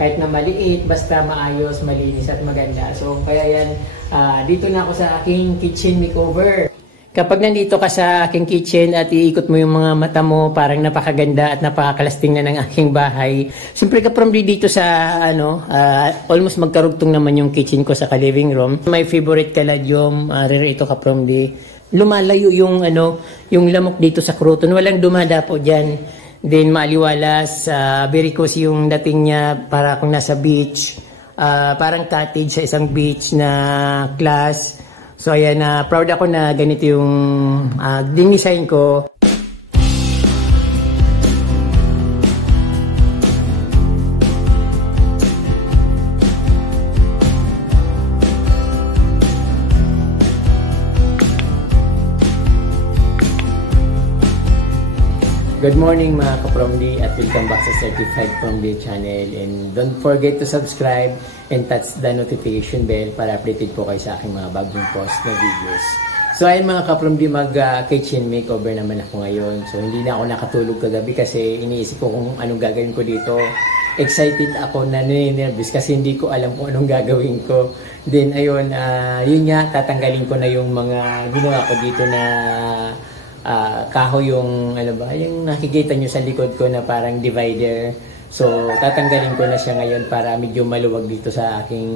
kahit na maliit, basta maayos, malinis at maganda. So kaya yan, dito na ako sa aking kitchen makeover. Kapag nandito ka sa aking kitchen at iikot mo yung mga mata mo, parang napakaganda at napakakalasting na ng aking bahay. Siyempre ka-probably dito sa almost magkarugtong naman yung kitchen ko sa ka-living room. My favorite kaladyom, ito ka-probably. Lumalayo yung yung lamok dito sa kruton. Walang dumada po diyan. Then maaliwalas, very cozy yung dating niya para kung nasa beach. Parang cottage sa isang beach na class. So ayan, proud ako na ganito yung dinisign ko. Good morning mga ka-Promly at welcome back sa Certified Promly channel, and don't forget to subscribe and touch the notification bell para updated po kayo sa aking mga bagong post na videos. So ayun mga ka-Promly, mag-kitchen makeover naman ako ngayon. So hindi na ako nakatulog kagabi kasi iniisip ko kung anong gagawin ko dito. Excited ako na nervous kasi hindi ko alam kung anong gagawin ko. Then ayun, yun nga, tatanggalin ko na yung mga ginawa ko dito na kahoy, yung yung nakikita nyo sa likod ko na parang divider. So tatanggalin ko na siya ngayon para medyo maluwag dito sa aking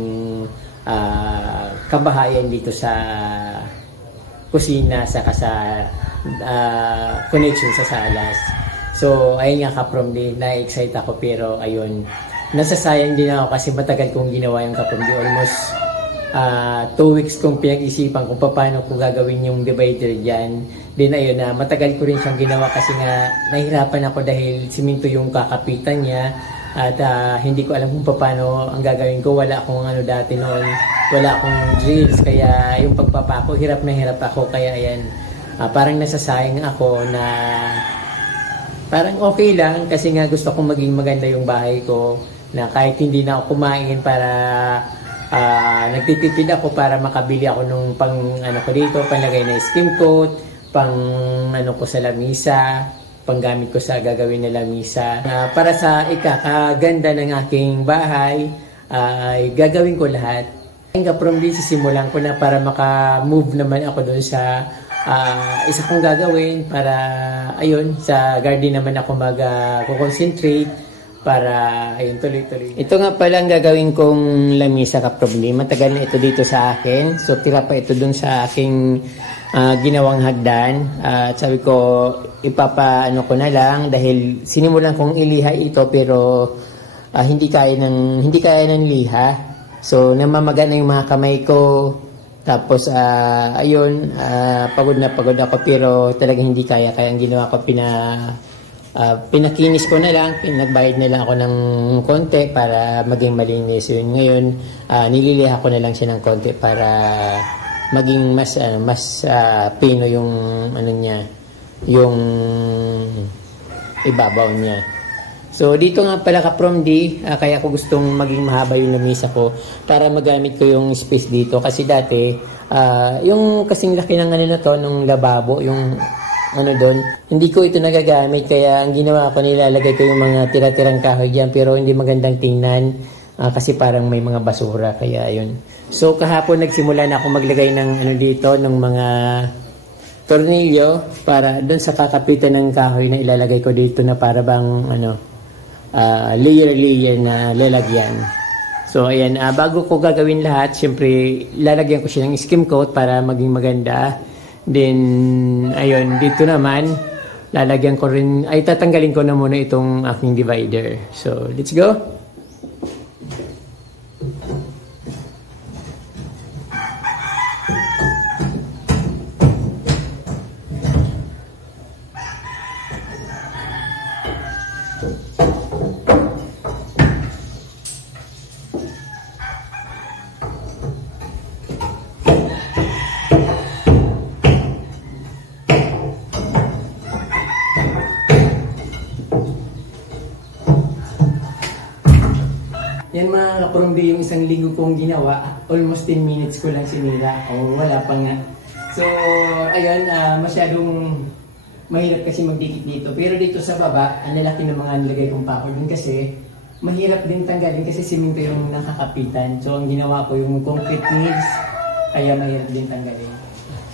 kabahayan dito sa kusina saka sa connection sa salas. So ayun nga ka-Promly, na-excite ako pero ayun, nasasayang din ako kasi matagal kong ginawa yung ka-Promly. Almost 2 weeks kong pinag-isipan kung paano ko gagawin yung divider dyan. Then ayun, matagal ko rin siyang ginawa kasi nga nahirapan ako dahil siminto yung kakapitan niya at hindi ko alam kung paano ang gagawin ko. Wala akong dati noon, wala akong drills, kaya yung pagpapako, hirap na hirap ako. Kaya ayan, parang nasasayang ako na parang okay lang kasi nga gusto kong maging maganda yung bahay ko, na kahit hindi na ako kumain para nagtitipid ako para makabili ako nung pang ko dito, panlagay na skim coat, pang ko sa lamisa, panggamit ko sa gagawin na lamisa. Para sa ikakaganda ng aking bahay, ay gagawin ko lahat. From this, sisimulan ko na para maka-move naman ako doon sa isa kong gagawin para ayun, sa garden naman ako mag-concentrate. Para ayun, tuloy-tuloy. Ito nga pala ang gagawin kong lamisa ka-Promly. Matagal na ito dito sa akin. So tira pa ito dun sa aking ginawang hagdan. At sabi ko, ipapaano ko na lang dahil sinimulan kong iliha ito pero hindi kaya ng liha. So namamaga na yung mga kamay ko. Tapos ayun, pagod na pagod ako pero talagang hindi kaya. Kaya ang ginawa ko, pinakinis ko na lang, pinagbayad na lang ako ng konti para maging malinis yun. Ngayon, nililiha ko na lang siya ng konti para maging mas pino yung niya, yung ibabaw niya. So dito nga pala ka-Promly, kaya ko gustong maging mahaba yung lamisa ko para magamit ko yung space dito kasi dati yung kasing laki ng na to, nung lababo, yung doon, hindi ko ito nagagamit, kaya ang ginawa ko, nilalagay ko yung mga tira-tirang kahoy dyan pero hindi magandang tingnan kasi parang may mga basura, kaya ayun. So kahapon nagsimula na ako maglagay ng dito, ng mga tornilyo para doon sa kakapitan ng kahoy na ilalagay ko dito na para bang layer na lalagyan. So ayan, bago ko gagawin lahat, syempre lalagyan ko siya ng skim coat para maging maganda. Then, ayun, dito naman, lalagyan ko rin, tatanggalin ko na muna itong aking divider. So, let's go! Yan mga ka-Promly, yung isang linggo kong ginawa, almost 10 minutes ko lang sinira, o wala pa nga. So, ayun, masyadong mahirap kasi magdikit dito. Pero dito sa baba, ang lalaki ng mga nilagay kong pako dun kasi mahirap din tanggalin kasi simento yung nakakapitan. So ang ginawa ko yung concrete nails, kaya mahirap din tanggalin.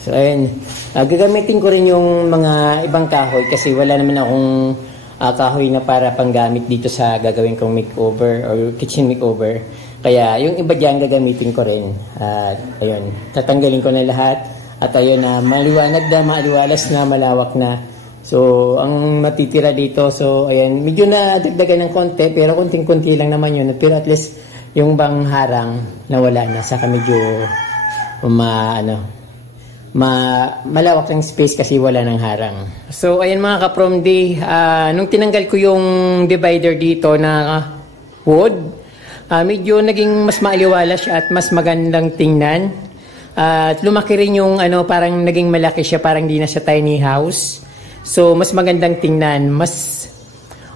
So ayun, gagamitin ko rin yung mga ibang kahoy kasi wala naman akong kahoy na para panggamit dito sa gagawin kong makeover or kitchen makeover. Kaya yung iba dyan gagamitin ko rin. At ayun, tatanggalin ko na lahat. At ayun na maliwanag na, maliwalas na, malawak na. So ang matitira dito, so ayun, medyo na dagdagan ng konti pero konting-konti lang naman yun. Pero at least yung bang harang nawala na, saka medyo malawak ng space kasi wala ng harang. So ayan mga ka-Prom D, nung tinanggal ko yung divider dito na wood, medyo naging mas maaliwala siya at mas magandang tingnan. At lumaki rin yung parang naging malaki siya, parang di na siya tiny house. So mas magandang tingnan, mas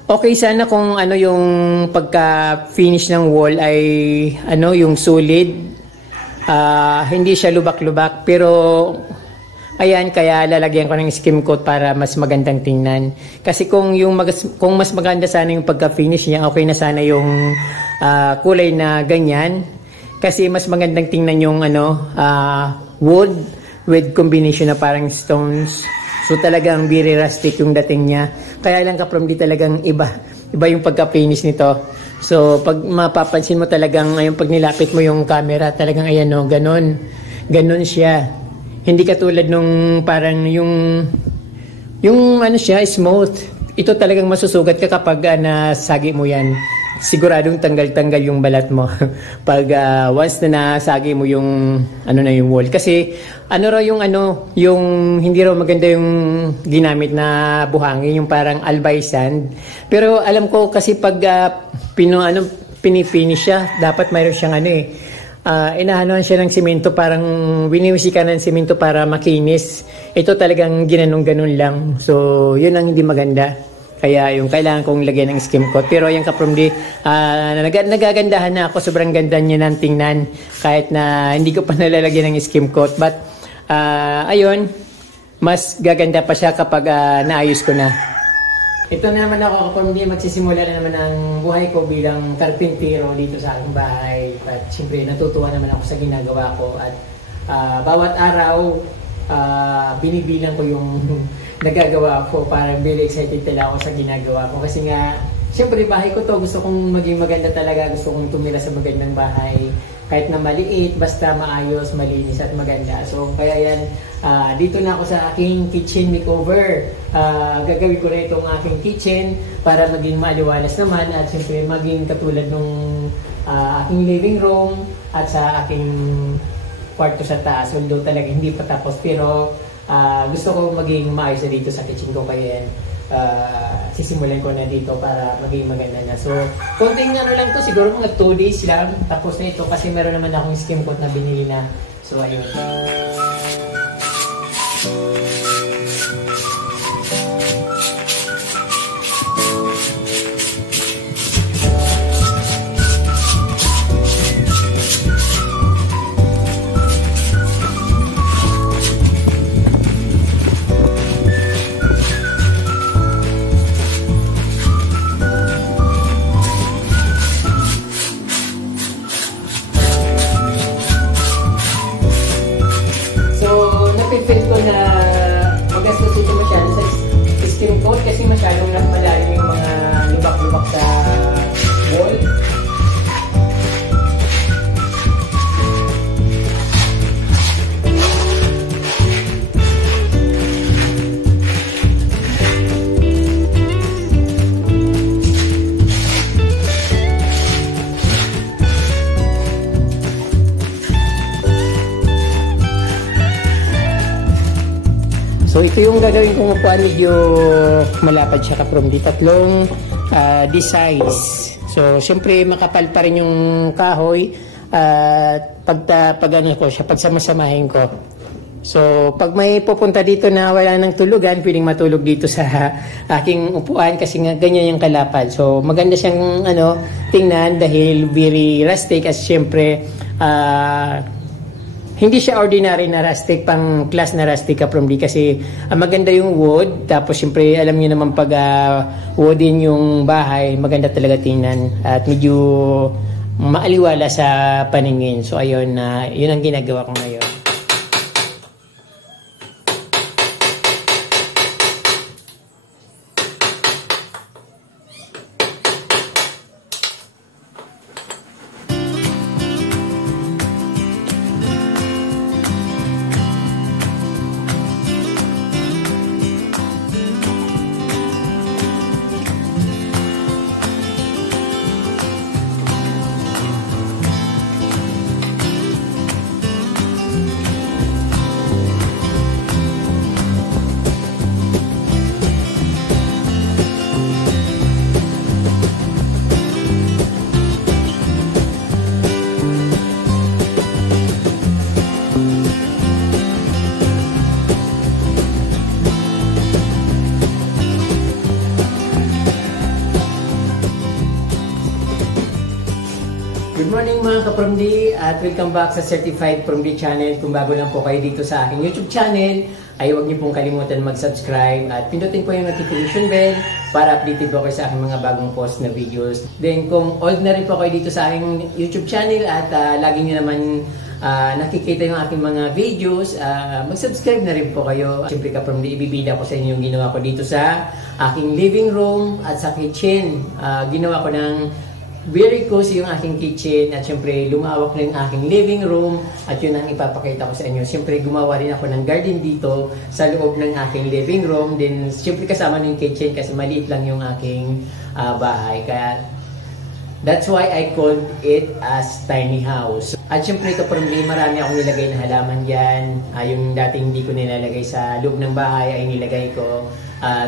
okay sana kung yung pagka-finish ng wall ay yung solid. Hindi siya lubak-lubak pero ayan, kaya lalagyan ko ng skim coat para mas magandang tingnan. Kasi kung mas maganda sana yung pagka-finish niya, okay na sana yung kulay na ganyan. Kasi mas magandang tingnan yung wood with combination na parang stones. So talagang very rustic yung dating niya. Kaya lang ka-Prom D talagang iba yung pagka-finish nito. So pag mapapansin mo talagang pag nilapit mo yung camera, talagang ayan ganon siya. Hindi katulad nung parang yung siya smooth. Ito talagang masusugat ka kapag nasagi mo yan. Siguradong tanggal-tanggal yung balat mo pag once na nasagi mo yung yung wall. Kasi yung hindi raw maganda yung ginamit na buhangin, yung parang albay sand. Pero alam ko kasi pag pinifinish siya, dapat mayroon siyang inahanuan siya ng simento, parang winiwisikan ng simento para makinis. Ito talagang ginanong-ganon lang. So yun ang hindi maganda. Kaya yung kailangan kong lagyan ng skim coat. Pero yung ka-Prom D, nagagandahan na ako. Sobrang ganda niya ng tingnan. Kahit na hindi ko pa nalalagyan ng skim coat. But, ayun, mas gaganda pa siya kapag naayos ko na. Ito na naman ako, ka-Prom D. Magsisimula na naman ang buhay ko bilang karpintero dito sa aking bahay. At siyempre, natutuwa naman ako sa ginagawa ko. At bawat araw, binibilang ko yung nagagawa ko. Parang very excited talaga ako sa ginagawa ko kasi nga siyempre bahay ko to, gusto kong maging maganda talaga, gusto kong tumira sa magandang bahay kahit na maliit, basta maayos, malinis at maganda. So kaya yan, dito na ako sa aking kitchen makeover. Gagawin ko na itong aking kitchen para maging maliwalas naman at siyempre maging katulad nung aking living room at sa aking kwarto sa taas. Although talaga hindi pa tapos pero gusto ko maging maayos na dito sa kitchen ko, kaya yan sisimulan ko na dito para maging maganda na. So konting lang to, siguro mga 2 days lang tapos na ito kasi meron naman akong skim coat na binili na. So ayun. Feel ko na magastos ito masyado sa skim coat kasi masyadong malalim yung mga lubak-lubak sa wall. So ito yung gagawin kong upuan, medyo malapad siya ka-Prom D, tatlong this size. So siyempre makapal pa rin yung kahoy at pag sama-samahin ko. So pag may pupunta dito na wala nang tulugan, pwedeng matulog dito sa aking upuan kasi nga ganyan yung kalapad. So maganda siyang tingnan dahil very rustic at siyempre Hindi siya ordinary na rustic, pang class na rustic ka from D kasi maganda yung wood. Tapos syempre alam niyo naman pag wooden yung bahay, maganda talaga tingnan at medyo maaliwala sa paningin. So ayun, yun ang ginagawa ko ngayon. Good morning mga ka-From-D at welcome back sa Certified From-D channel. Kung bago lang po kayo dito sa aking YouTube channel, ay huwag niyo pong kalimutan mag-subscribe at pindutin po yung notification bell para updated po kayo sa aking mga bagong post na videos. Then kung old na rin po kayo dito sa aking YouTube channel at lagi niyo naman nakikita yung aking mga videos, mag-subscribe na rin po kayo. Siyempre ka-From-D, ibibida ko sa inyo yung ginawa ko dito sa aking living room at sa kitchen. Ginawa ko ng very cozy yung aking kitchen at syempre lumawak na yung aking living room at yun ang ipapakita ko sa inyo. Syempre gumawa rin ako ng garden dito sa loob ng aking living room. Then syempre kasama na yung kitchen kasi maliit lang yung aking bahay. Kaya that's why I called it as tiny house. At syempre ito From-D, marami akong nilagay na halaman dyan. Yung dating hindi ko nilalagay sa loob ng bahay ay nilagay ko.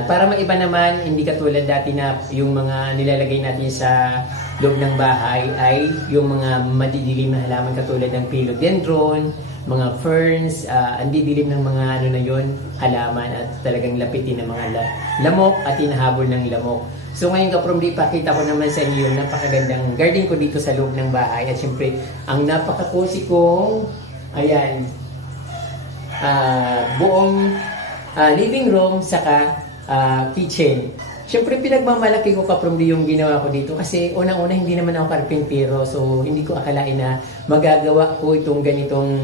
Para maiba naman, hindi katulad dati na yung mga nilalagay natin sa loob ng bahay ay yung mga madidilim na halaman katulad ng philodendron, mga ferns, ang didilim ng mga ano na yun, halaman at talagang lapitin ng mga lamok at hinahabol ng lamok. So ngayon ka-From-D, pakita ko naman sa inyo yung napakagandang garden ko dito sa loob ng bahay at syempre ang napaka-cozy kong ayan, buong living room saka kitchen. Siyempre pinagmamalaki ko ka-From-D yung ginawa ko dito kasi unang-una hindi naman ako karpintero, so hindi ko akalain na magagawa ko itong ganitong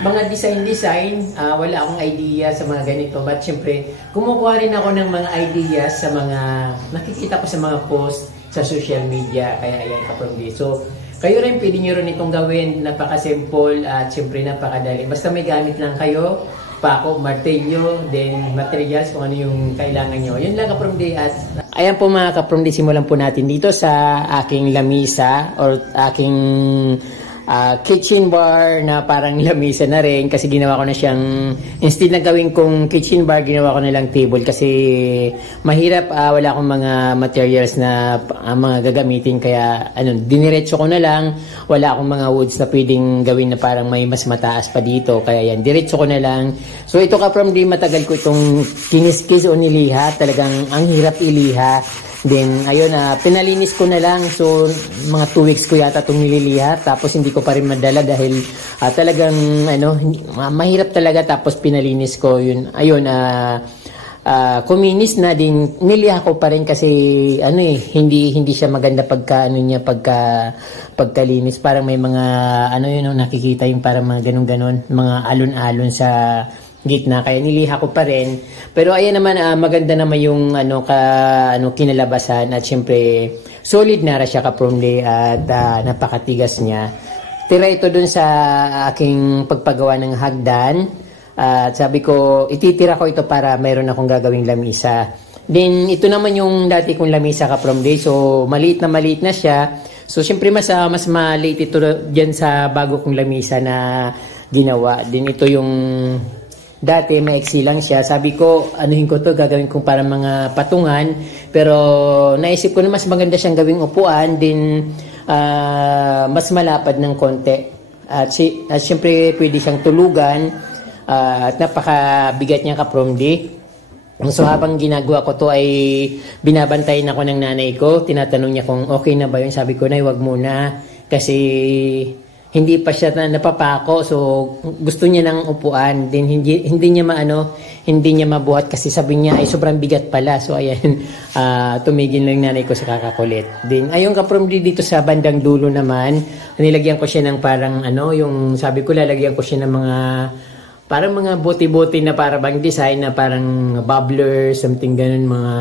mga design. Wala akong idea sa mga ganito, but siyempre kumukuha rin ako ng mga ideas sa mga nakikita ko sa mga post sa social media. Kaya ayan ka-From-D. So kayo rin pwede nyo rin itong gawin, napaka-simple at siyempre napakadali. Basta may gamit lang kayo, pako, martilyo, then materials kung ano yung kailangan nyo. Yun lang ka-From-D. At ayan po mga ka-From-D, simulan po natin dito sa aking lamisa or aking kitchen bar na parang lamisa na rin kasi ginawa ko na siyang, instead na gawin kong kitchen bar, ginawa ko na lang table kasi mahirap, wala akong mga materials na mga gagamitin kaya diniretso ko na lang, wala akong mga woods na pwedeng gawin na parang may mas mataas pa dito kaya yan, diretso ko na lang. So ito ka-From-D, matagal ko itong kiniskis o niliha, talagang ang hirap iliha. Then, ayun, pinalinis ko na lang. So, mga 2 weeks ko yata itong nililiha. Tapos, hindi ko pa rin madala dahil talagang, mahirap talaga. Tapos, pinalinis ko yun. Ayun, kuminis na din. Niliha ko pa rin kasi, hindi siya maganda pagkalinis. Parang may mga, nakikita yung parang mga ganun-ganun. Mga alon-alon sa gitna, kaya niliha ko pa rin. Pero ayan naman, maganda naman yung kinalabasan at syempre solid na siya ka-From-D at napakatigas niya. Tira ito dun sa aking pagpagawa ng hagdan at sabi ko ititira ko ito para mayroon akong gagawing lamisa. Then ito naman yung dati kong lamisa ka-From-D, so maliit na siya. So syempre mas maliit ito dyan sa bago kong lamisa na ginawa. Then ito yung dati maiksi lang siya. Sabi ko, anuhin ko to, gagawin kong para mga patungan. Pero naisip ko na mas maganda siyang gawing upuan, din mas malapad ng konti. At syempre pwede siyang tulugan at napakabigat niya ka-From-D. So habang ginagawa ko to ay binabantayan ako ng nanay ko. Tinatanong niya kung okay na ba yun. Sabi ko, nay, wag muna kasi hindi pa siya napapako. So, gusto niya ng upuan. Then, hindi niya hindi niya mabuhat kasi sabi niya ay sobrang bigat pala. So, ayan, tumigil lang nanay ko sa kakakulit. Then, ayun kaprom dito sa bandang dulo naman, nilagyan ko siya ng parang yung sabi ko lalagyan ko siya ng parang mga bote-bote na para bang design na parang bubbler, something ganun, mga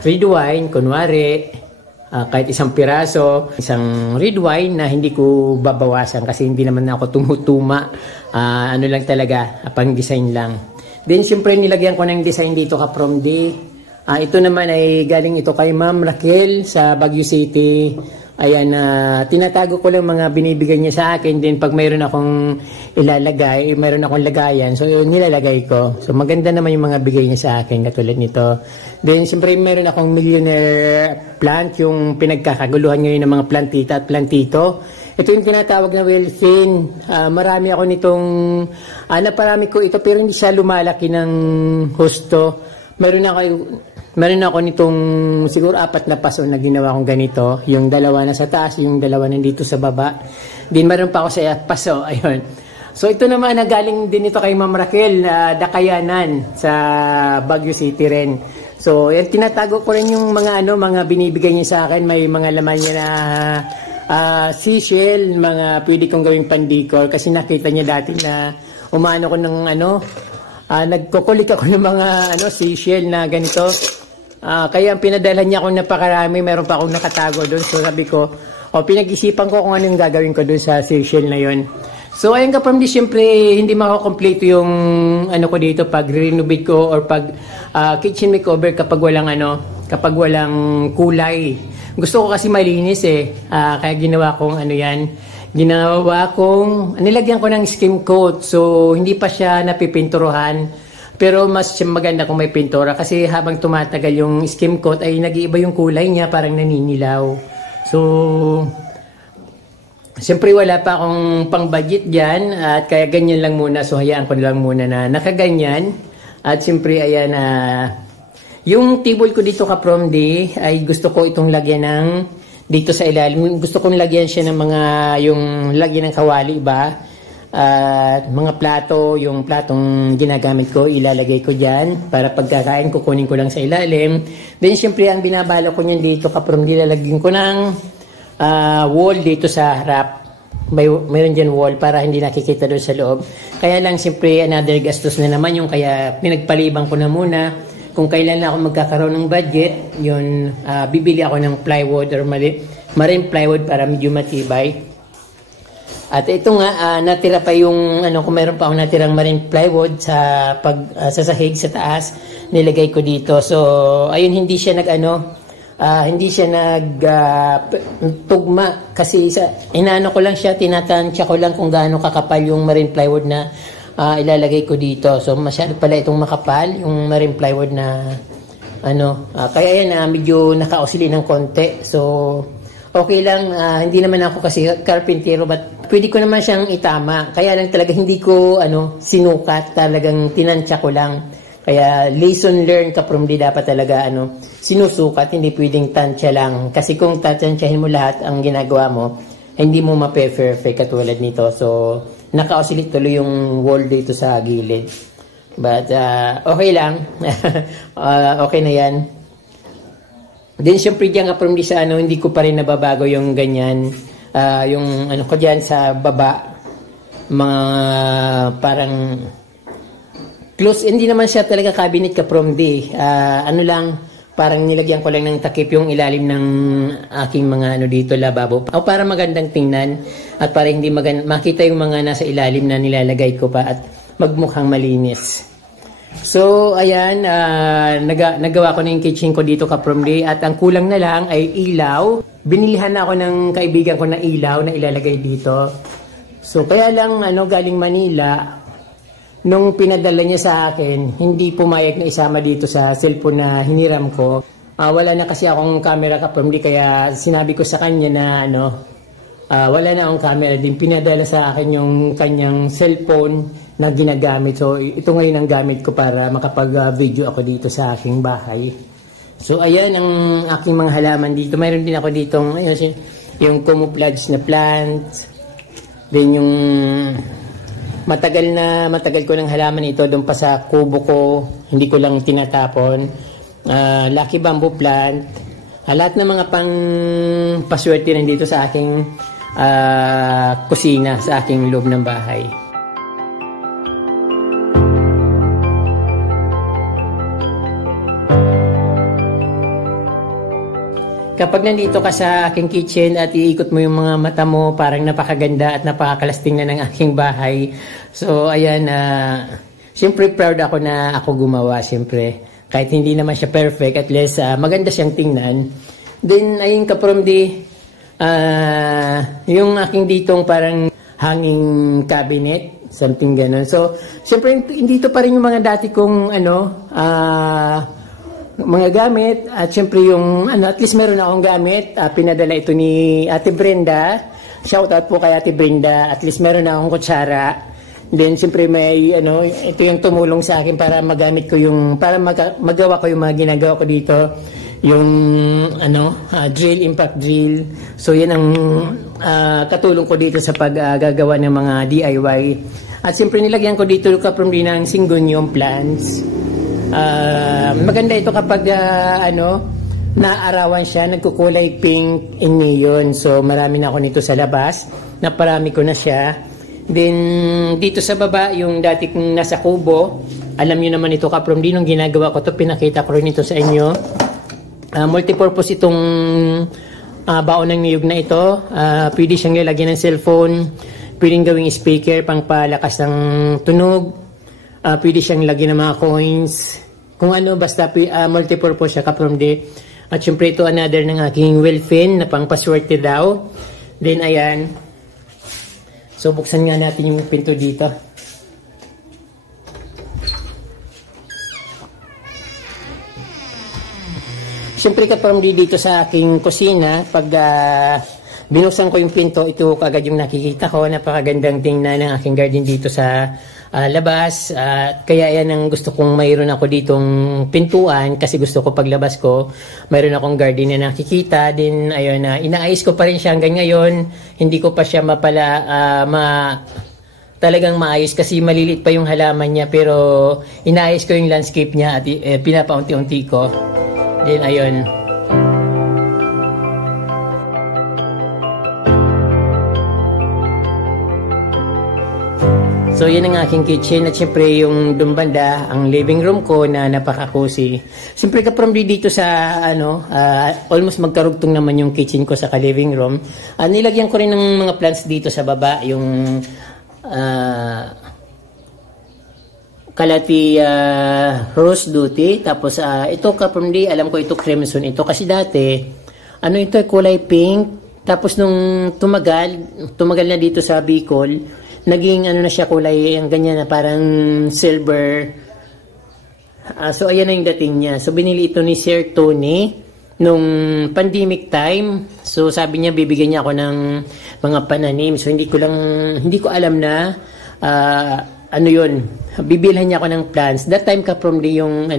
red wine, kunwari. Kahit isang piraso, isang red wine na hindi ko babawasan kasi hindi naman ako tumutuma. Ano lang talaga, pang design lang. Then, siyempre, nilagyan ko ng design dito from D. Ito naman ay galing ito kay Ma'am Raquel sa Baguio City. Ayan, tinatago ko lang mga binibigay niya sa akin. Then, pag mayroon akong ilalagay, mayroon akong lagayan, so nilalagay ko. So, maganda naman yung mga bigay niya sa akin, katulad nito. Then, siyempre, mayroon akong millionaire plant, yung pinagkakaguluhan ngayon ng mga plantita at plantito. Ito yung tinatawag na Wilfin. Marami ako nitong, naparami ko ito, pero hindi siya lumalaki ng husto. Meron ako nitong siguro 4 na paso na ginawa kong ganito. Yung 2 na sa taas, yung 2 nandito sa baba. Din meron pa ako sa paso. Ayun. So ito naman galing din ito kay Ma'am Raquel, Dakayanan sa Baguio City rin. So yan, tinatago ko rin yung mga binibigay niya sa akin. May mga laman niya na seashell, mga pwede kong gawing pandikor kasi nakita niya dati na umano ko ng nagkukulik ako ng mga seashell na ganito. Kaya ang pinadala niya akong napakarami, meron pa akong nakatago doon. So sabi ko, pinag-isipan ko kung anong gagawin ko doon sa seashell na yon. So ayun kapamdi, siyempre hindi makakompleto yung ko dito pag renovate ko or pag kitchen makeover kapag walang kulay. Gusto ko kasi malinis kaya ginawa kong nilagyan ko ng skim coat. So hindi pa siya napipinturuhan. Pero mas maganda kung may pintura kasi habang tumatagal yung skim coat ay nag-iiba yung kulay niya, parang naninilaw. So, siyempre wala pa akong pang-budget dyan at kaya ganyan lang muna. So, hayaan ko lang muna na nakaganyan. At siyempre, ayan, yung table ko dito from D ay gusto ko itong lagyan ng dito sa ilalim. Gusto kong lagyan siya ng yung lagyan ng kawali ba? Mga plato, yung platong ginagamit ko, ilalagay ko dyan para pagkakain, kukunin ko lang sa ilalim. Then, syempre, ang binabalo ko niyan dito, kaprom nilalagyan ko ng wall dito sa harap. Mayroon dyan wall para hindi nakikita doon sa loob. Kaya lang, syempre, another gastos na naman yung kaya pinagpalibang ko na muna. Kung kailan na ako magkakaroon ng budget, yun, bibili ako ng plywood or marine plywood para medyo matibay. At ito nga, natira pa yung, kung meron pa akong natirang marine plywood sa sahig sa taas, nilagay ko dito. So, ayun, hindi siya tugma. Kasi inaano ko lang siya, tinatansya ko lang kung gaano kakapal yung marine plywood na ilalagay ko dito. So, masyado pala itong makapal, yung marine plywood na, kaya yan, medyo nakausili ng konti. So, okay lang, hindi naman ako kasi carpentero, but pwede ko naman siyang itama. Kaya lang talaga hindi ko sinukat, talagang tinansya ko lang. Kaya lesson learned from di dapat talaga sinusukat, hindi pwedeng tansya lang. Kasi kung tatansyahin mo lahat ang ginagawa mo, hindi mo ma-perfect katulad nito. So, naka-oscillate tuloy yung wall dito sa gilid. But, okay lang. Okay na yan. Then, syempre diyan from di sa hindi ko pa rin nababago yung ganyan. Yung ko diyan sa baba, mga parang close, hindi naman siya talaga cabinet from D. Parang nilagyan ko lang ng takip yung ilalim ng aking mga dito, lababo. O para magandang tingnan at para hindi makita yung mga nasa ilalim na nilalagay ko pa at magmukhang malinis. So, ayan, nagawa ko na yung kitchen ko dito from D at ang kulang na lang ay ilaw. Binilihan ako ng kaibigan ko ng ilaw na ilalagay dito. So, kaya lang, galing Manila, nung pinadala niya sa akin, hindi pumayag na isama dito sa cellphone na hiniram ko. Wala na kasi akong camera from D, kaya sinabi ko sa kanya na, wala na akong camera din. Pinadala sa akin yung kanyang cellphone na ginagamit. So, ito ngayon ang gamit ko para makapag-video ako dito sa aking bahay. So, ayan ang aking mga halaman dito. Mayroon din ako dito, yung camouflage na plants, then yung matagal ko ng halaman ito doon pa sa kubo ko, hindi ko lang tinatapon. Lucky bamboo plant, lahat ng mga pang paswerte nandito sa aking kusina, sa aking loob ng bahay. Kapag nandito ka sa aking kitchen at iikot mo yung mga mata mo, parang napakaganda at napakakalasting na ng aking bahay. So, ayan, siyempre proud ako na ako gumawa, siyempre. Kahit hindi naman siya perfect, at least maganda siyang tingnan. Then, ayun yung aking ditong parang hanging cabinet, something ganun. So, siyempre, dito pa rin yung mga dati kong, mga gamit, at syempre yung at least meron akong gamit, pinadala ito ni Ate Brenda, shout out po kay Ate Brenda, at least meron akong kutsara. Then syempre may ito yung tumulong sa akin para magamit ko yung, para magawa ko yung mga ginagawa ko dito, yung drill, impact drill. So yan ang katulong ko dito sa paggagawa ng mga DIY. At syempre nilagyan ko dito kaprom din ng syngonium plants. Maganda ito kapag naarawan siya, nagkukulay pink and neon. So marami na ako nito sa labas, naparami ko na siya. Then dito sa baba, yung dati kong nasa kubo, alam nyo naman ito kaprom din, nung ginagawa ko to, pinakita ko rin ito sa inyo. Multipurpose itong baon ng niyog na ito. Pwede siyang lalagyan ng cellphone, pwedeng gawing speaker pang palakas ng tunog. Pwede siyang lagyan ng mga coins, kung ano, basta multipurpose siya kaprom di. At syempre ito another ng aking wellfin na pang paswerte daw. Then ayan, so buksan nga natin yung pinto dito. Syempre kaprom di dito sa aking kusina, pag binuksan ko yung pinto, ito kagad yung nakikita ko. Napakagandang tingnan ng aking garden dito sa labas. Kaya yan ang gusto kong mayroon ako ditong pintuan, kasi gusto ko paglabas ko mayroon akong garden na nakikita. Din ayun, inaayos ko pa rin siya hanggang ngayon. Hindi ko pa siya talagang maayos kasi maliliit pa yung halaman niya, pero inaayos ko yung landscape niya at pinapaunti-unti ko. Then ayun, so yan ang aking kitchen, at syempre yung dumbanda, ang living room ko na napaka-cozy. Syempre kaprom dito sa almost magkarugtong naman yung kitchen ko sa living room. Nilagyan ko rin ng mga plants dito sa baba, yung kalati rose duty. Tapos ito kaprom alam ko ito crimson ito, kasi dati ito kulay pink. Tapos nung tumagal na dito sa Bicol, naging na siya kulay, ang ganyan na parang silver. So ayan na yung dating niya. So binili ito ni Sir Tony nung pandemic time. So sabi niya bibigyan niya ako ng mga pananim. So hindi ko alam na yun, bibilhan niya ako ng plants. That time kaprom di yung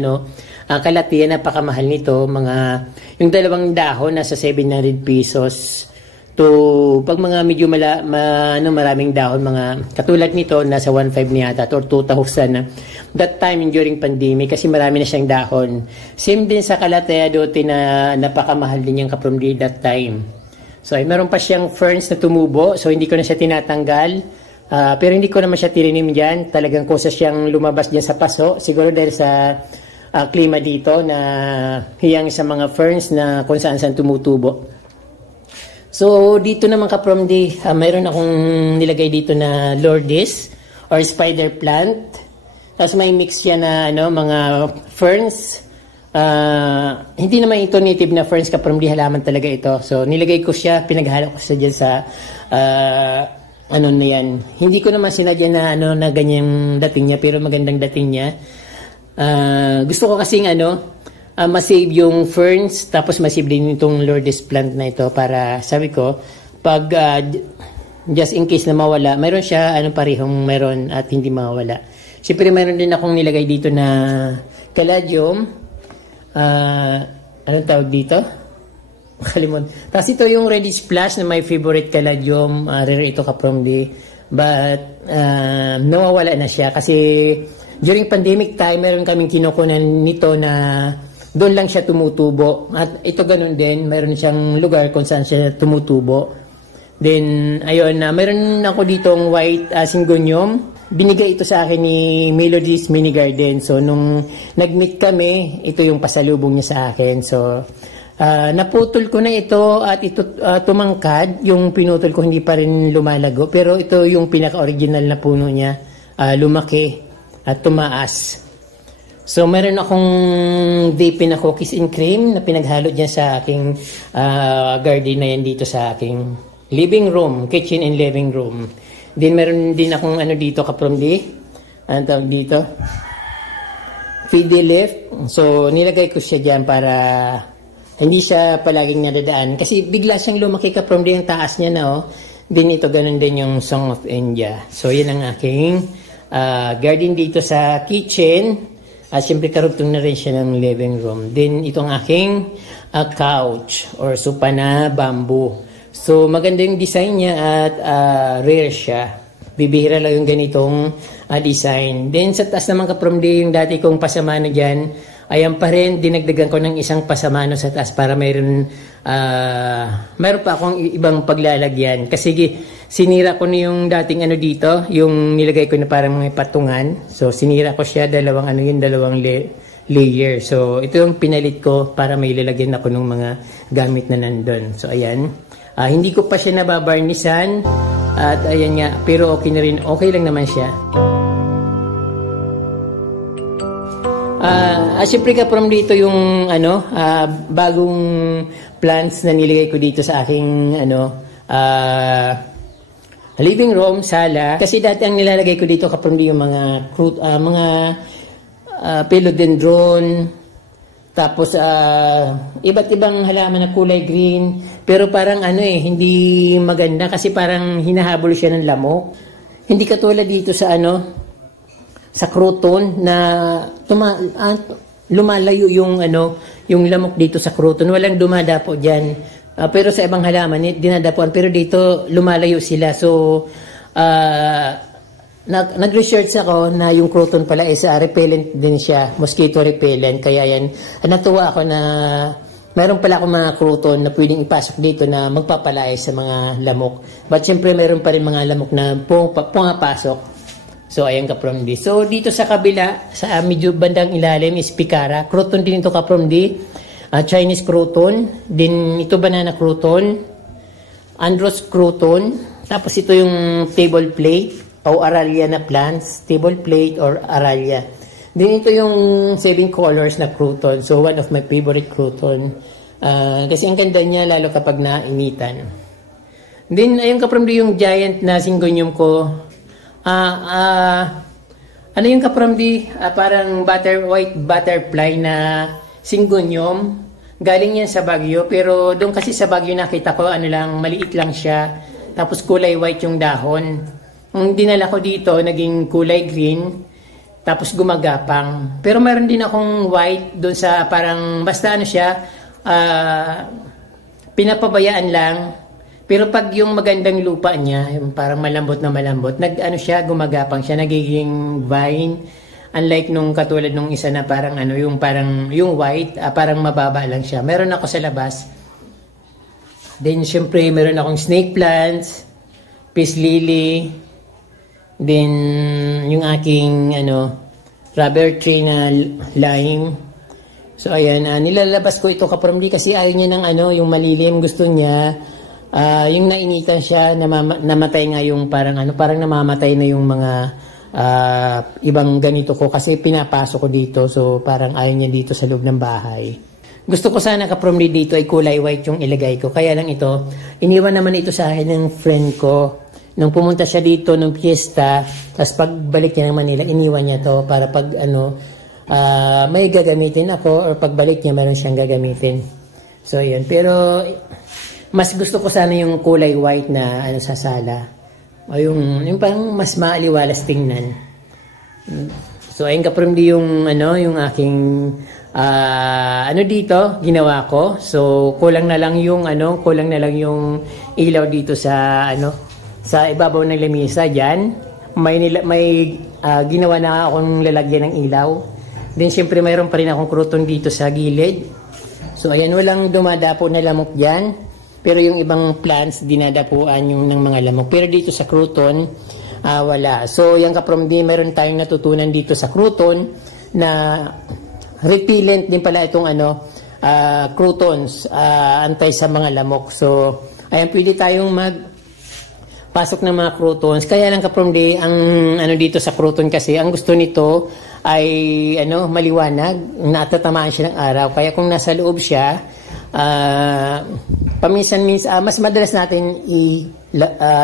kalati, napakamahal nito, yung dalawang dahon nasa 700 pesos. To pag mga medyo maraming dahon, mga katulad nito nasa 1.5 niya yata or 2,000 na that time during pandemic, kasi marami na siyang dahon. Same din sa Calathea dote na napakamahal din yung kapromdi that time. So ay meron pa siyang ferns na tumubo, so hindi ko na siya tinatanggal. Pero hindi ko naman siya tirinim diyan, talagang kusa siyang lumabas diyan sa paso, siguro dahil sa klima dito na hiyang sa mga ferns na kung saan tumutubo. So, dito naman kapromdi, mayroon akong nilagay dito na Lourdes or spider plant. Tapos may mix siya na mga ferns. Hindi naman ito native na ferns kapromdi, halaman talaga ito. So, nilagay ko siya, pinaghalo ko siya dyan sa na yan. Hindi ko naman sinadya na ganyang dating niya, pero magandang dating niya. Gusto ko kasing masave yung ferns, tapos masave din itong Lourdes plant na ito, para sabi ko pag just in case na mawala, mayroon siya parehong mayroon at hindi mawala. Siyempre mayroon din akong nilagay dito na caladium, anong tawag dito, Makalimot. Tapos ito yung Ready Splash na my favorite caladium. Rare ito ka-from di. But nawawala na siya kasi during pandemic time, meron kaming kinukunan nito na doon lang siya tumutubo. At ito ganun din, meron siyang lugar kung saan siya tumutubo. Then, ayun, meron ako ditong white syngonium. Binigay ito sa akin ni Melody's Mini Garden. So, nung nag-meet kami, ito yung pasalubong niya sa akin. So, naputol ko na ito at ito tumangkad. Yung pinutol ko hindi pa rin lumalago. Pero ito yung pinaka-original na puno niya. Lumaki at tumaas. So, meron akong dipin na cookies and cream na pinaghalo dyan sa aking garden na yan dito sa aking living room, kitchen and living room. Then, meron din akong ano dito ka-from di. Ano tawag dito? Feedy leaf. So, nilagay ko siya dyan para hindi siya palaging nadadaan. Kasi bigla siyang lumaki ka-from di ang taas niya na oh. Then, ito ganun din yung Song of India. So, yan ang aking garden dito sa kitchen. At siyempre karugtong na rin siya ng living room. Then itong aking couch or sopa na bamboo. So maganda yung design niya at rare siya. Bibihira lang yung ganitong design. Then sa taas naman ka-from di yung dati kong pasamano dyan. Ayan pa rin, dinagdagan ko ng isang pasamano sa taas para mayroon pa akong ibang paglalagyan. Kasi sinira ko na yung dating ano dito, yung nilagay ko na parang mga patungan. So, sinira ko siya, dalawang layer. So, ito yung pinalit ko para may lalagyan ako ng mga gamit na nandun. So, ayan. Hindi ko pa siya nababarnisan. At ayan nga, pero okay na rin. Okay lang naman siya. Siyempre ka-from dito yung bagong plants na nilagay ko dito sa aking living room, sala. Kasi dati ang nilalagay ko dito ka-from dito yung mga philodendron, tapos iba't ibang halaman na kulay green. Pero parang hindi maganda kasi parang hinahabol siya ng lamok. Hindi katulad dito sa sa crouton na lumalayo yung lamok dito sa crouton. Walang dumadapo diyan. Pero sa ibang halaman dinadapuan, pero dito lumalayo sila. So nag-research ako na yung crouton pala is repellent din siya, mosquito repellent. Kaya yan, natuwa ako na meron pala akong mga crouton na pwedeng ipasok dito na magpapalay sa mga lamok. But syempre meron pa rin mga lamok na pumapasok. So, ayan ka-from di. So, dito sa kabila, sa medyo bandang ilalim is Picara. Crouton din ito ka-from di. Chinese crouton. Din ito banana crouton. Andros crouton. Tapos ito yung table plate o aralia na plants. Table plate or aralia. Din ito yung 7 colors na crouton. So, one of my favorite crouton. Kasi ang ganda niya lalo kapag nainitan. Then, ayun ka-from di yung giant na syngonium ko. Ano yung ka-from di? Parang white butterfly na syngonium. Galing yan sa Baguio. Pero doon kasi sa Baguio nakita ko, maliit lang siya. Tapos kulay white yung dahon. Ang dinala ko dito, naging kulay green. Tapos gumagapang. Pero meron din akong white doon sa parang, basta pinapabayaan lang. Pero pag yung magandang lupa niya, yung parang malambot na malambot, gumagapang siya, nagiging vine. Unlike nung katulad nung isa na parang yung white, parang mababa lang siya. Meron ako sa labas. Then syempre meron akong snake plants, peace lily, then yung aking rubber tree na lime. So ayan, nilalabas ko ito ka-from di kasi ayaw niya ng yung malilim, gusto niya. Yung nainitan siya, namatay nga yung parang namamatay na yung mga ibang ganito ko kasi pinapasok ko dito. So parang ayaw niya dito sa loob ng bahay. Gusto ko sana ka-from dito ay kulay white yung ilagay ko. Kaya lang ito, iniwan naman ito sa akin ng friend ko. Nung pumunta siya dito nung fiesta, tapos pagbalik niya ng Manila, iniwan niya to para pag may gagamitin ako or pagbalik niya meron siyang gagamitin. So yun, pero mas gusto ko sana yung kulay white na sa sala. O yung parang mas maaliwalas tingnan. So ayun kaprimdi yung yung aking dito ginawa ko. So kulang na lang yung ilaw dito sa sa ibabaw ng lamisa diyan. May ginawa na akong lalagyan ng ilaw. Then syempre mayroon pa rin akong kruton dito sa gilid. So ayan, walang dumadapo na lamok diyan. Pero yung ibang plants dinadapuan yung ng mga lamok. Pero dito sa kruton wala. So yan kaprimdi, mayroon tayong natutunan dito sa kruton na repellent din pala itong crotons, antay sa mga lamok. So ayan, pwede tayong pasok ng mga crotons. Kaya lang kaprimdi, ang dito sa croton kasi, ang gusto nito ay maliwanag, natatamaan siya ng araw. Kaya kung nasa loob siya, paminsan-minsan mas madalas natin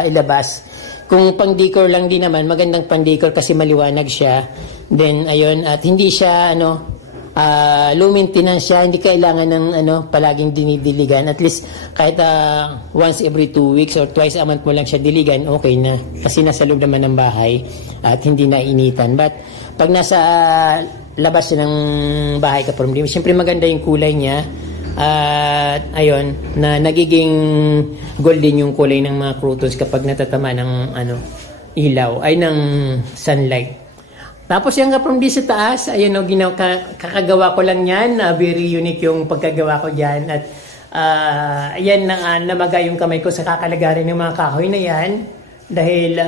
ilabas. Kung pang-decor lang din naman, magandang pang-decor kasi maliwanag siya. Then ayun, at hindi siya low maintenance siya, hindi kailangan ng palaging dinidiligan. At least kahit once every 2 weeks or twice a month mo lang siya diligan, okay na. Kasi nasa loob naman ng bahay at hindi nainitan. But pag nasa labas siya ng bahay kaprimdi, siyempre maganda yung kulay niya. At ayun, na nagiging golden yung kulay ng mga crotons kapag natatama ng ilaw ay ng sunlight. Tapos yung kaprimdi sa taas, ayun kakagawa ko lang yan. Very unique yung pagkagawa ko dyan. At ayan namaga yung kamay ko sa kakalagarin ng mga kahoy na yan. Dahil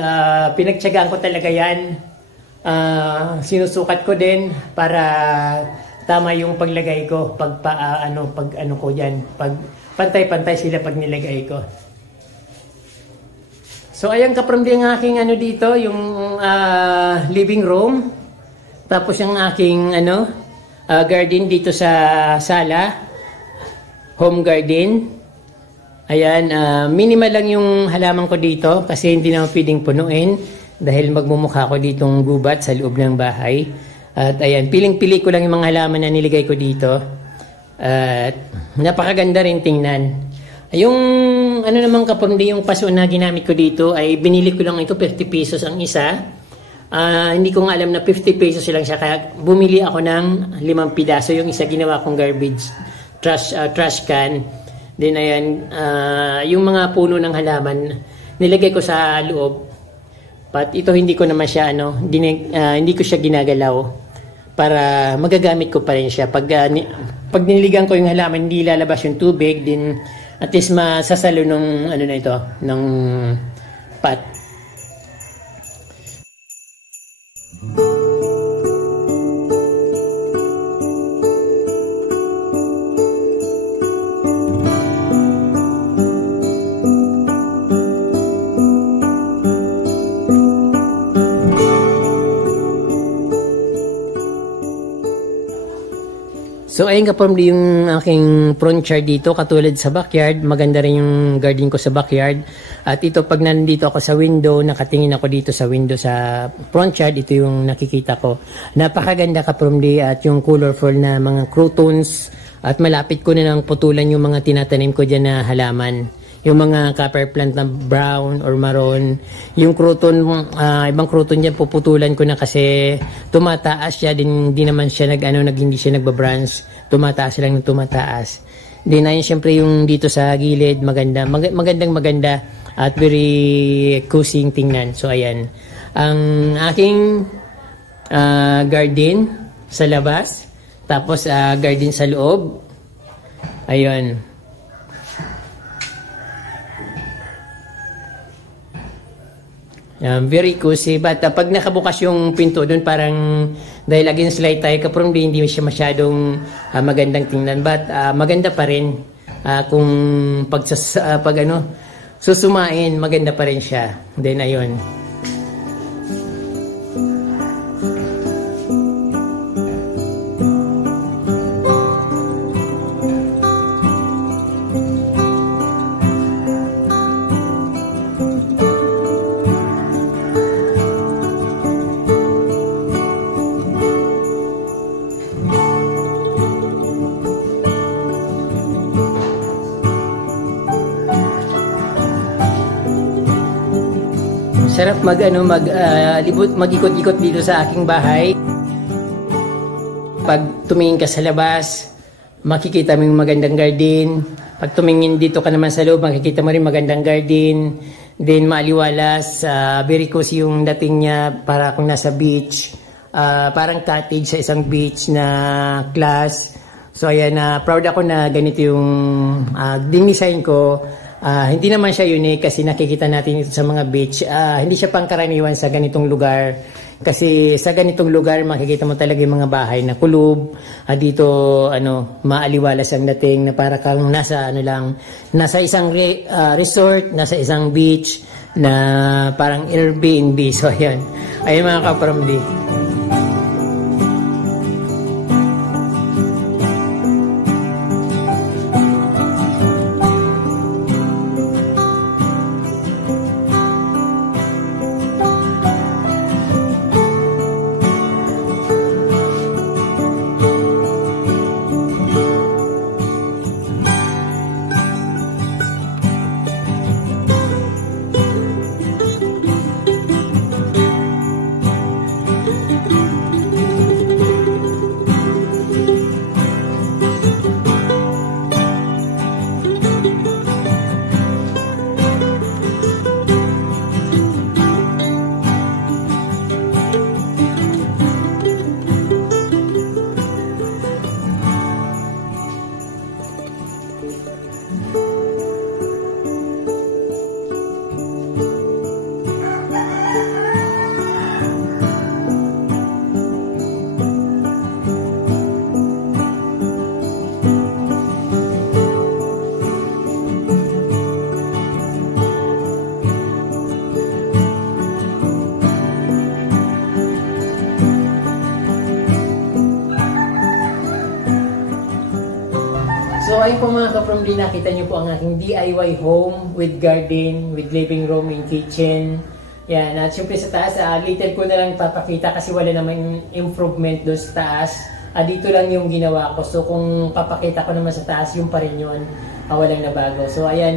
pinagtyagaan ko talaga yan. Sinusukat ko din para tama yung paglagay ko. Pag ko dyan. Pag pantay-pantay sila pag nilagay ko. So ayan kaprimdi ang aking dito, yung living room. Tapos yung aking garden dito sa sala. Home garden. Ayan, minimal lang yung halaman ko dito kasi hindi naman pwedeng punuin dahil magmumukha ko ditong gubat sa loob ng bahay. At ayan, piling-pili ko lang yung mga halaman na nilagay ko dito. At napakaganda rin tingnan. Yung naman kaprimdi, yung paso na ginamit ko dito ay binili ko lang ito 50 pesos ang isa. Hindi ko nga alam na 50 pesos lang siya, kaya bumili ako ng 5 pidaso. Yung isa ginawa kong garbage trash can. Then ayan, yung mga puno ng halaman nilagay ko sa loob. But ito hindi ko naman siya hindi ko siya ginagalaw para magagamit ko pa rin siya. Pag niligan ko yung halaman, hindi lalabas yung tubig, din at least masasalo nung ng pot. So ayun kaprimdi yung aking front yard dito, katulad sa backyard. Maganda rin yung garden ko sa backyard. At ito, pag nandito ako sa window, nakatingin ako dito sa window sa front yard, ito yung nakikita ko. Napakaganda kaprimdi, at yung colorful na mga crotons. At malapit ko na lang putulan yung mga tinatanim ko dyan na halaman. Yung mga copper plant na brown or maroon. Yung crouton, ibang crouton dyan, puputulan ko na kasi tumataas siya. Di naman siya hindi siya nagbabranch. Tumataas lang ng tumataas. Then ayun, syempre yung dito sa gilid, maganda at very cozy tingnan. So ayan, ang aking garden sa labas. Tapos garden sa loob. Ayun. Very cozy. But pag nakabukas yung pinto doon, parang dahil against light tayo kaprimdi, hindi siya masyadong magandang tingnan. But maganda pa rin kung susumain, maganda pa rin siya. Then ayun. Sarap mag-ikot-ikot dito sa aking bahay. pag tumingin ka sa labas, makikita mo yung magandang garden. Pag tumingin dito ka naman sa loob, makikita mo rin magandang garden. Then maaliwalas, very cozy yung dating niya, para kung nasa beach. Parang cottage sa isang beach na class. So ayan, proud ako na ganito yung design ko. Hindi naman siya unique kasi nakikita natin ito sa mga beach. Hindi siya pangkaraniwan sa ganitong lugar. Kasi sa ganitong lugar makikita mo talaga yung mga bahay na kulob. Dito maaliwalas ang dating na para kang nasa nasa isang resort, nasa isang beach na parang Airbnb. So ayan. Ayun mga kapromdi. So ayun po mga kapromdi, nakita niyo po ang aking DIY home with garden, with living room and kitchen. Yan, at syempre sa taas, little ko na lang papakita kasi wala namang improvement doon sa taas. Dito lang yung ginawa ko. So kung papakita ko naman sa taas, yung pa rin yun. Walang nabago. So ayan,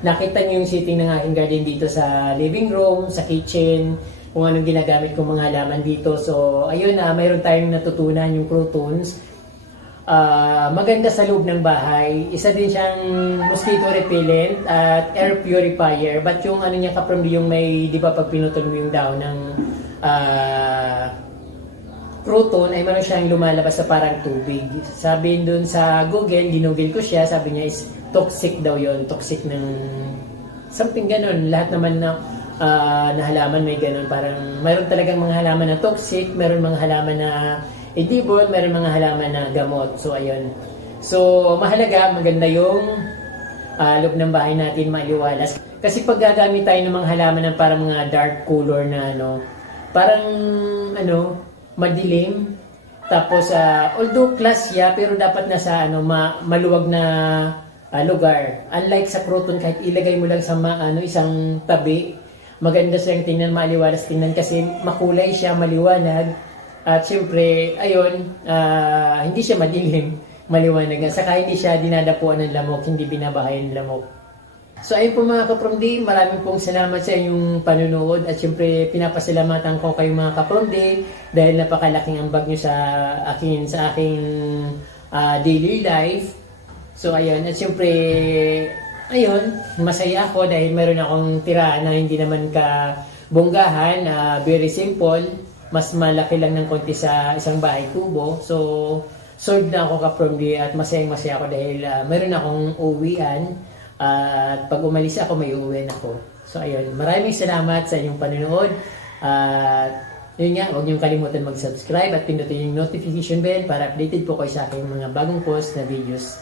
nakita niyo yung setting ng aking garden dito sa living room, sa kitchen, kung anong ginagamit kong mga halaman dito. So ayun, mayroon tayong natutunan yung croutons. Maganda sa loob ng bahay. Isa din siyang mosquito repellent at air purifier. But yung ano niya kapromdi, yung may, di ba pag pinutol mo yung daon ng crouton, ay meron siyang lumalabas sa parang tubig. Sabi dun sa Google, ginugil ko siya, sabi niya is toxic daw yon, toxic ng something ganon. Lahat naman na halaman may ganon. Parang mayroon talagang mga halaman na toxic, mayroon mga halaman na edible, meron mga halaman na gamot. So, ayun. So, mahalaga, maganda yung loob ng bahay natin, maliwalas. Kasi pag gagamit tayo ng mga halaman ng parang mga dark color na parang madilim. Tapos, although class siya, pero dapat nasa maluwag na lugar. Unlike sa crouton, kahit ilagay mo lang sa isang tabi, maganda siyang tingnan, maliwalas tingnan kasi makulay siya, maliwanag. At syempre, ayun, hindi siya madilim, maliwanag. Saka hindi siya dinadapuan ng lamok, hindi binabahay ng lamok. So ayun po mga kapromdi, maraming pong salamat sa inyong panunood. At syempre, pinapasalamatan ko kayo mga kapromdi dahil napakalaking ambag nyo sa aking daily life. So ayun, at syempre, ayun, masaya ako dahil meron akong tirahan na hindi naman kabonggahan, very simple. Mas malaki lang ng konti sa isang bahay kubo. So, sold na ako kapromdi at masayang-masaya ako dahil meron akong uwian. At pag umalis ako, may uwian ako. So, ayun. Maraming salamat sa inyong panonood. At yun nga, huwag niyong kalimutan mag-subscribe at pindutin yung notification bell para updated po kayo sa aking mga bagong post na videos.